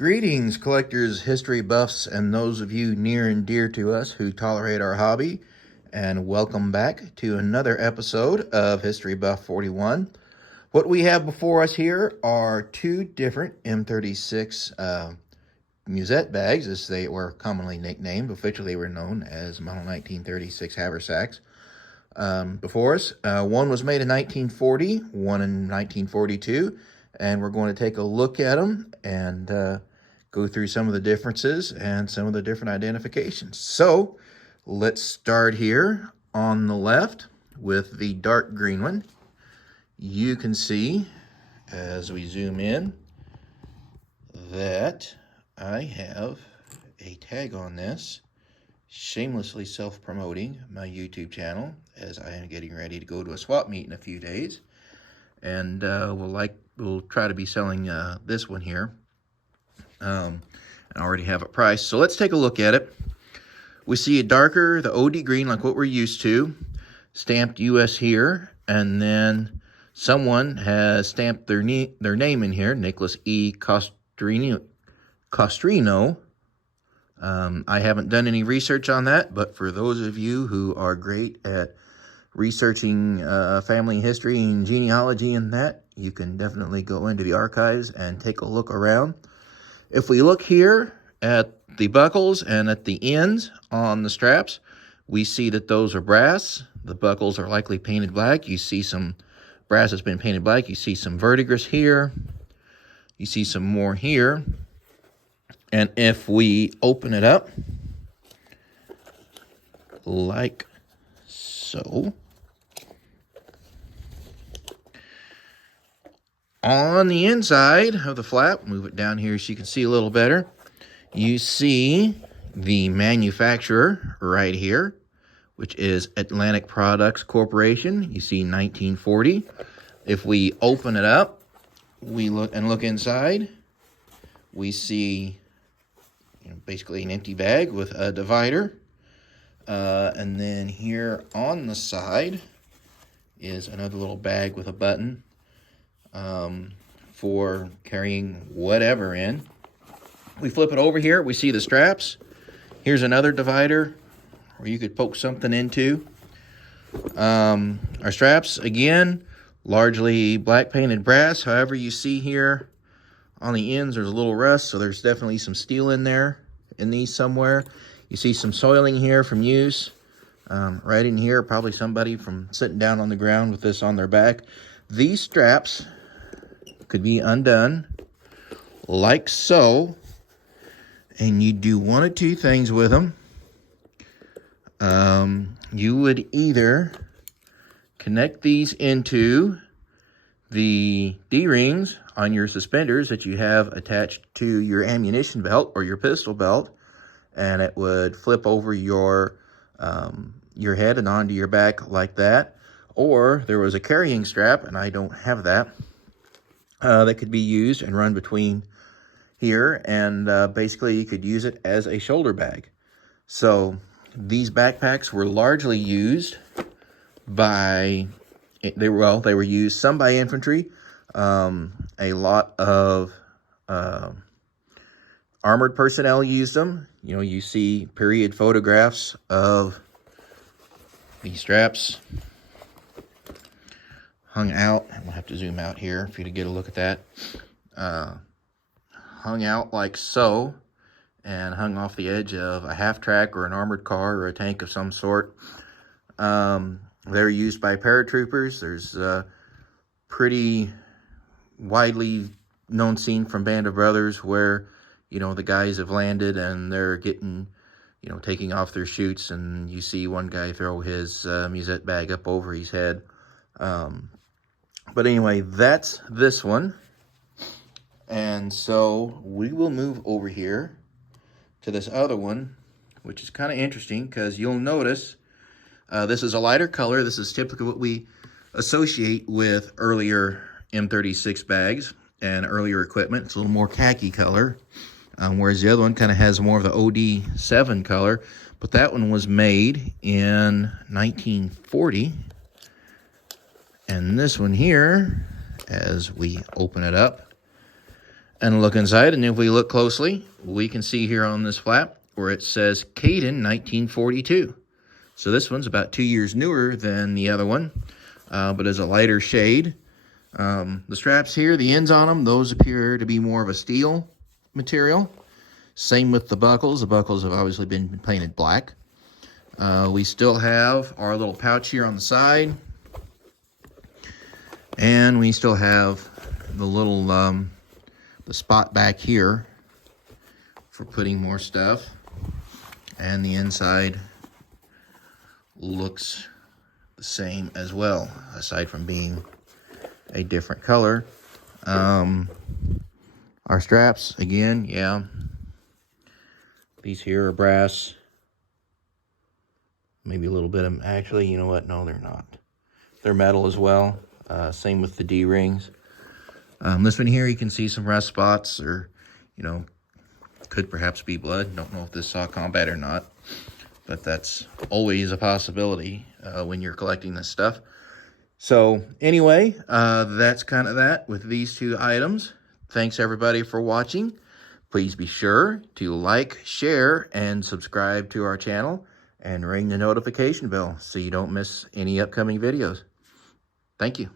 Greetings, collectors, history buffs, and those of you near and dear to us who tolerate our hobby, and welcome back to another episode of History Buff 41. What we have before us here are two different M36 Musette bags, as they were commonly nicknamed. Officially, they were known as Model 1936 haversacks. Before us, one was made in 1940, one in 1942, and we're going to take a look at them and go through some of the differences and some of the different identifications. So let's start here on the left with the dark green one. You can see as we zoom in that I have a tag on this, shamelessly self-promoting my YouTube channel, as I am getting ready to go to a swap meet in a few days, and we'll try to be selling this one here. I already have it priced, so let's take a look at it. We see a darker, the OD green, like what we're used to, stamped US here, and then someone has stamped their name in here, Nicholas E. Costrino. I haven't done any research on that, but for those of you who are great at researching family history and genealogy and that, you can definitely go into the archives and take a look around. If we look here at the buckles and at the ends on the straps, we see that those are brass. The buckles are likely painted black. You see some brass that's been painted black. You see some verdigris here. You see some more here. And if we open it up, like so, on the inside of the flap, move it down here so you can see a little better, you see the manufacturer right here, which is Atlantic Products Corporation. You see 1940. If we open it up, we look inside, we see basically an empty bag with a divider. And then here on the side is another little bag with a button for carrying whatever in. We flip it over here, we see the straps. Here's another divider where you could poke something into. Our straps, again, largely black painted brass. However, you see here on the ends there's a little rust, so there's definitely some steel in there, in these somewhere. You see some soiling here from use. Right in here, probably somebody from sitting down on the ground with this on their back. These straps could be undone like so, and you do one of two things with them. You would either connect these into the D-rings on your suspenders that you have attached to your ammunition belt or your pistol belt, and it would flip over your head and onto your back like that. Or there was a carrying strap, and I don't have that, that could be used and run between here, and basically you could use it as a shoulder bag. So these backpacks were largely used by, they were used some by infantry. A lot of armored personnel used them. You know, you see period photographs of these straps hung out. We'll have to zoom out here for you to get a look at that. Hung out like so, and hung off the edge of a half-track or an armored car or a tank of some sort. They're used by paratroopers. There's a pretty widely known scene from Band of Brothers where, the guys have landed and they're getting, taking off their chutes, and you see one guy throw his musette bag up over his head. But anyway, that's this one. And so we will move over here to this other one, which is kind of interesting because you'll notice this is a lighter color. This is typically what we associate with earlier M36 bags and earlier equipment. It's a little more khaki color, whereas the other one kind of has more of the OD7 color. But that one was made in 1940. And this one here, as we open it up, and look inside, and if we look closely, we can see here on this flap where it says Caden 1942. So this one's about 2 years newer than the other one, but is a lighter shade. The straps here, the ends on them, those appear to be more of a steel material. Same with the buckles. The buckles have obviously been painted black. We still have our little pouch here on the side. And we still have the little the spot back here for putting more stuff. And the inside looks the same as well, aside from being a different color. Our straps, again, yeah. These here are brass. Maybe a little bit of, actually, you know what? No, they're not. They're metal as well. Same with the D-rings. This one here, you can see some rust spots, or, you know, could perhaps be blood. Don't know if this saw combat or not, but that's always a possibility when you're collecting this stuff. So anyway, that's kind of that with these two items. Thanks everybody for watching. Please be sure to like, share, and subscribe to our channel, and ring the notification bell so you don't miss any upcoming videos. Thank you.